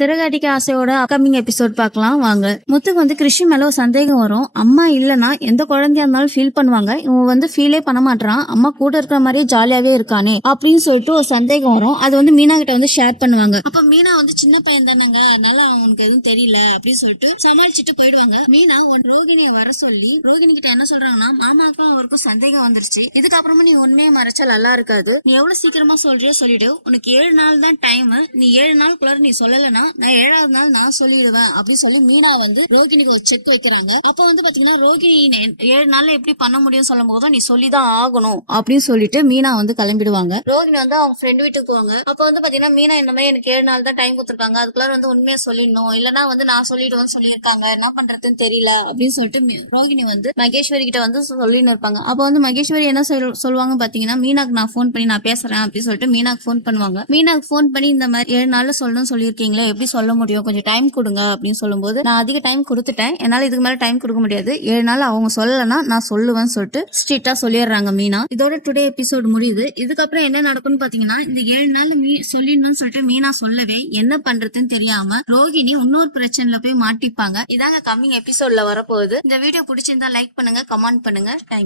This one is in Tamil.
சிறகடிக்க ஆசையோட அப்கமிங் எபிசோட் பார்க்கலாம் வாங்க. முத்துக்கு கிருஷி மேல ஒரு சந்தேகம் வரும். அம்மா இல்லனா எந்த குழந்தையா இருந்தாலும் ஃபீல் பண்ணுவாங்க, இவன் ஃபீலே பண்ண மாட்டான், அம்மா கூட இருக்கிற மாதிரியே ஜாலியாவே இருக்கானே அப்படின்னு சொல்லிட்டு ஒரு சந்தேகம் வரும். அது மீனா கிட்ட ஷேர் பண்ணுவாங்க. அப்ப மீனா சின்ன பையன் தானங்க, அதனால அவனுக்கு எதுவும் தெரியல அப்படின்னு சொல்லிட்டு சமாளிச்சுட்டு போயிடுவாங்க. மீனா ரோகிணியை வர சொல்லி ரோகிணி கிட்ட என்ன சொல்றாங்கன்னா, மாமாவுக்கும் அவருக்கும் சந்தேகம் வந்துருச்சு, இதுக்கப்புறமா நீ உண்மையை மறைச்சா நல்லா இருக்காது, நீ எவ்வளவு சீக்கிரமா சொல்றியோ சொல்லிடு, உனக்கு 7 நாள் தான் டைம், நீ 7 நாளுக்குள்ளார நீ சொல்லலைன்னா நான் 7வது நாள் நான் சொல்லிடுவேன் அப்படின்னு சொல்லி மீனா ரோகிணிக்கு ஒரு செக் வைக்கிறாங்க. அப்ப பாத்தீங்கன்னா ரோகிணி 7 நாள்ல எப்படி பண்ண முடியும் சொல்லும் போதும் நீ சொல்லிதான் ஆகணும் அப்படின்னு சொல்லிட்டு மீனா கிளம்பிடுவாங்க. ரோகிணி அவங்க ஃப்ரெண்ட் வீட்டுக்கு போவாங்க. அப்ப பாத்தீங்கன்னா மீனா இந்த மாதிரி எனக்கு 7 நாள் தான் டைம் கொடுத்துருக்காங்க, அதுக்குள்ளார உண்மையை சொல்லிடணும், இல்லன்னா நான் சொல்லிடுவேன்னு சொல்லியிருக்காங்க, என்ன பண்றதுன்னு தெரியல அப்படின்னு சொல்லிட்டு ரோகிணி மகேஸ்வரி கிட்ட சொல்லின்னு இருப்பாங்க. அப்ப மகேஸ்வரி என்ன சொல்லுவாங்க பாத்தீங்கன்னா, மீனாக்கு நான் போன் பண்ணி நான் பேசுறேன் அப்படின்னு சொல்லிட்டு மீனாக்கு போன் பண்ணுவாங்க. மீனாக்கு போன் பண்ணி இந்த மாதிரி 7 நாள்ல சொல்லணும்னு சொல்லியிருக்கீங்களே, எப்படி சொல்ல முடியும், கொஞ்சம் டைம் கொடுங்க அப்படின்னு சொல்லும்போது, நான் அதிக டைம் கொடுத்துட்டேன், என்னால இதுக்கு மேல டைம் கொடுக்க முடியாது, 7 நாள் அவங்க சொல்லலைன்னா நான் சொல்லுவேன்னு சொல்லிட்டு ஸ்ட்ரிக்டா சொல்லிடுறாங்க மீனா. இதோட டுடே எபிசோட் முடியுது. இதுக்கப்புறம் என்ன நடக்கும்னு பாத்தீங்கன்னா, இந்த 7 நாள் சொல்லிடணும்னு சொல்லிட்டு மீனா சொல்லவே என்ன பண்றதுன்னு தெரியாம ரோகிணி இன்னொரு பிரச்சனைல போய் மாட்டிப்பாங்க. இதாங்க கம்மிங் எபிசோட்ல வரப்போகுது. இந்த வீடியோ பிடிச்சிருந்தா லைக் பண்ணுங்க, கமெண்ட் பண்ணுங்க. தேங்க்யூ.